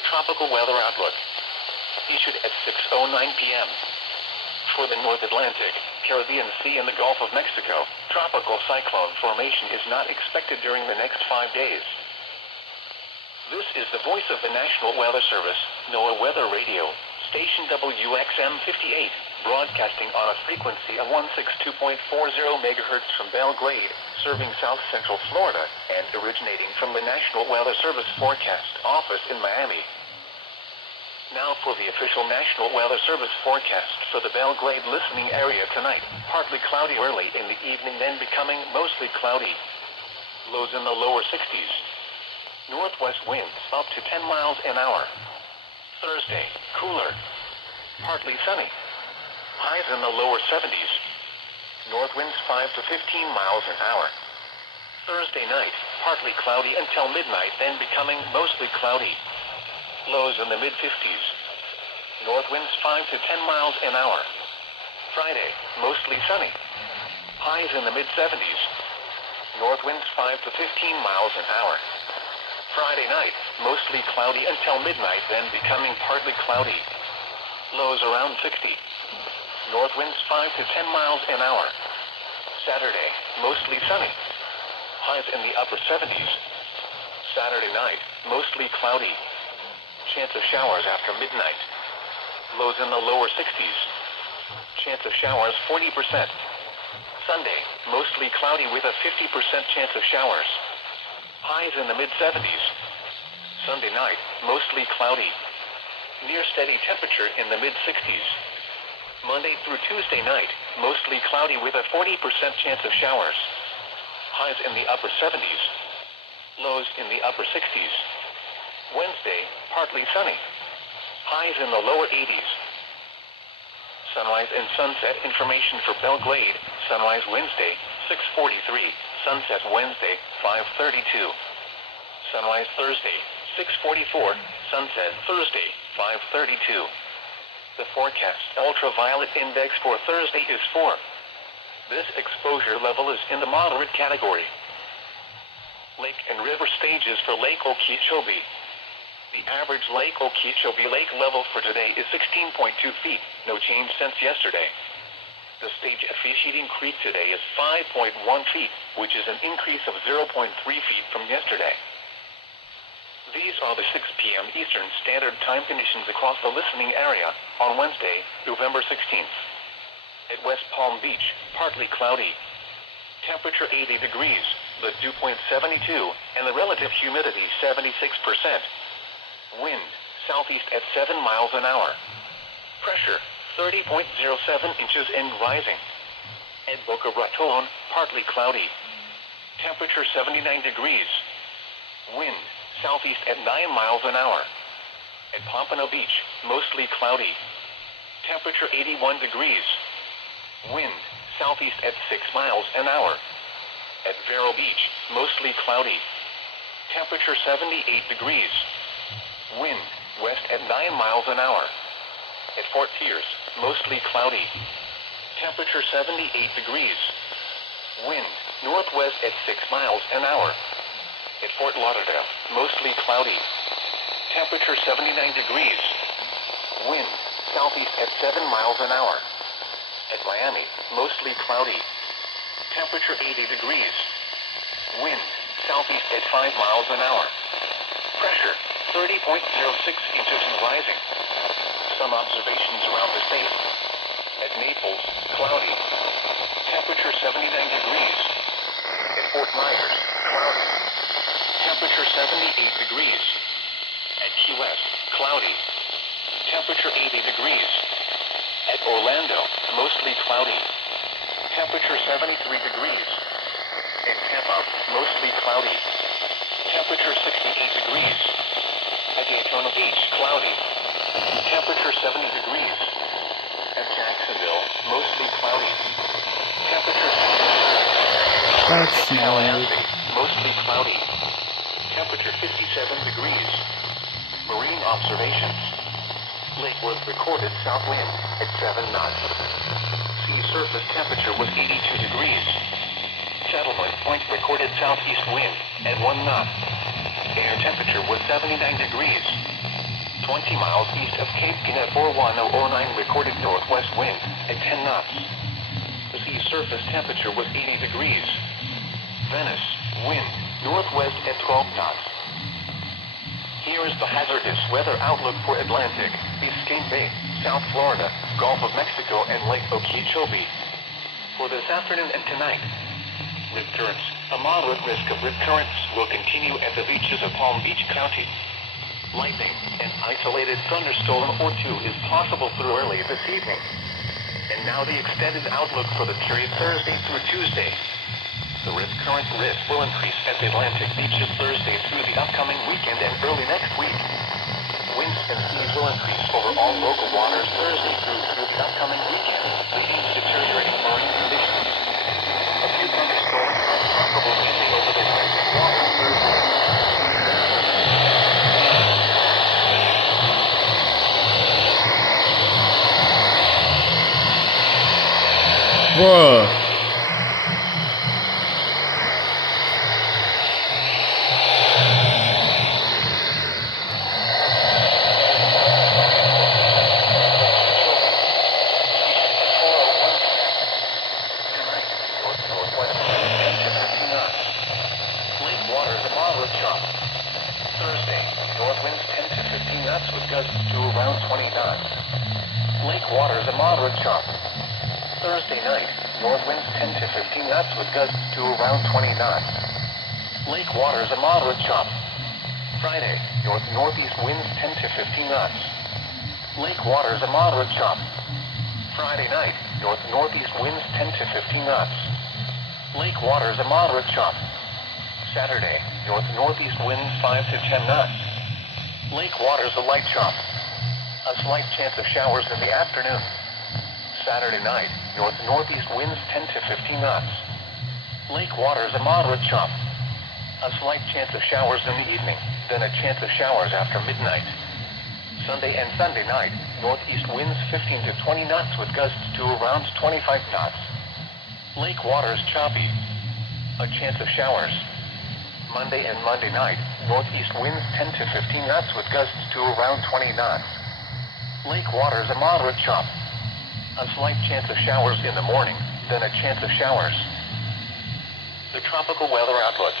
a tropical weather outlook issued at 6:09 p.m. For the North Atlantic, Caribbean Sea and the Gulf of Mexico, tropical cyclone formation is not expected during the next 5 days. This is the voice of the National Weather Service, NOAA Weather Radio, station WXM58, broadcasting on a frequency of 162.40 MHz from Belle Glade, serving South Central Florida, and originating from the National Weather Service Forecast Office in Miami. Now for the official National Weather Service forecast for the Belle Glade listening area tonight. Partly cloudy early in the evening, then becoming mostly cloudy. Lows in the lower 60s. Northwest winds up to 10 miles an hour. Thursday, cooler. Partly sunny. Highs in the lower 70s. North winds 5 to 15 miles an hour. Thursday night, partly cloudy until midnight, then becoming mostly cloudy. Lows in the mid-50s. North winds 5 to 10 miles an hour. Friday, mostly sunny. Highs in the mid-70s. North winds 5 to 15 miles an hour. Friday night, mostly cloudy until midnight, then becoming partly cloudy. Lows around 60. North winds 5 to 10 miles an hour. Saturday, mostly sunny. Highs in the upper 70s. Saturday night, mostly cloudy. Chance of showers after midnight. Lows in the lower 60s. Chance of showers 40%. Sunday, mostly cloudy with a 50% chance of showers. Highs in the mid-70s. Sunday night, mostly cloudy. Near steady temperature in the mid-60s. Monday through Tuesday night, mostly cloudy with a 40% chance of showers. Highs in the upper 70s. Lows in the upper 60s. Wednesday, partly sunny. Highs in the lower 80s. Sunrise and sunset information for Belle Glade. Sunrise Wednesday, 6:43. Sunset Wednesday, 5:32. Sunrise Thursday, 6:44. Sunset Thursday, 5:32. The forecast ultraviolet index for Thursday is 4. This exposure level is in the moderate category. Lake and river stages for Lake Okeechobee. The average Lake Okeechobee lake level for today is 16.2 feet, no change since yesterday. The stage at Fisheating Creek today is 5.1 feet, which is an increase of 0.3 feet from yesterday. These are the 6 p.m. Eastern Standard Time conditions across the listening area on Wednesday, November 16th. At West Palm Beach, partly cloudy. Temperature 80 degrees, the dew point 72, and the relative humidity 76%. Wind, southeast at 7 miles an hour. Pressure, 30.07 inches and rising. At Boca Raton, partly cloudy. Temperature 79 degrees. Wind, southeast at 9 miles an hour. At Pompano Beach, mostly cloudy. Temperature 81 degrees. Wind, southeast at 6 miles an hour. At Vero Beach, mostly cloudy. Temperature 78 degrees. Wind, west at 9 miles an hour. At Fort Pierce, mostly cloudy. Temperature 78 degrees. Wind, northwest at 6 miles an hour. At Fort Lauderdale, mostly cloudy. Temperature 79 degrees. Wind, southeast at 7 miles an hour. At Miami, mostly cloudy. Temperature 80 degrees. Wind, southeast at 5 miles an hour. Pressure, 30.06 inches and rising. Some observations around the state. At Naples, cloudy. Temperature 79 degrees. At Fort Myers, cloudy. Temperature 78 degrees. At Key West, cloudy. Temperature 80 degrees. At Orlando, mostly cloudy. Temperature 73 degrees. At Tampa, mostly cloudy. Temperature 68 degrees. At Daytona Beach, cloudy. Temperature 70 degrees. At Jacksonville, mostly cloudy. Temperature 60 That's degrees. snowing. Mostly cloudy. Temperature 57 degrees. Marine observations. Lake Worth recorded south wind at 7 knots. Sea surface temperature was 82 degrees. Settlement Point recorded southeast wind at 1 knot. Air temperature was 79 degrees. 20 miles east of Cape Canaveral. 41009 recorded northwest wind at 10 knots. The sea surface temperature was 80 degrees. Venice, wind, northwest at 12 knots. Here is the hazardous weather outlook for Atlantic, Biscayne Bay, South Florida, Gulf of Mexico, and Lake Okeechobee. For this afternoon and tonight, rip currents. A moderate risk of rip currents will continue at the beaches of Palm Beach County. Lightning, an isolated thunderstorm or two is possible through early this evening. And now the extended outlook for the period Thursday through Tuesday. The rip current risk will increase at the Atlantic beaches Thursday through the upcoming weekend and early next week. Winds and seas will increase over all local waters Thursday through the upcoming weekend, leading to deteriorating marine conditions. A few thunderstorms are possible heading over the Atlantic waters Thursday. Bruh. Thursday, north winds 10 to 15 knots with gusts to around 20 knots. Lake waters a moderate chop. Thursday night, north winds 10 to 15 knots with gusts to around 20 knots. Lake waters a moderate chop. Friday, north-northeast winds 10 to 15 knots. Lake waters a moderate chop. Friday night, north-northeast winds 10 to 15 knots. Lake waters a moderate chop. Saturday, north-northeast winds 5 to 10 knots. Lake waters a light chop. A slight chance of showers in the afternoon. Saturday night, north-northeast winds 10 to 15 knots. Lake waters a moderate chop. A slight chance of showers in the evening, then a chance of showers after midnight. Sunday and Sunday night, northeast winds 15 to 20 knots with gusts to around 25 knots. Lake waters choppy. A chance of showers. Monday and Monday night, northeast winds 10 to 15 knots with gusts to around 20 knots. Lake waters a moderate chop. A slight chance of showers in the morning, then a chance of showers. The tropical weather outlook.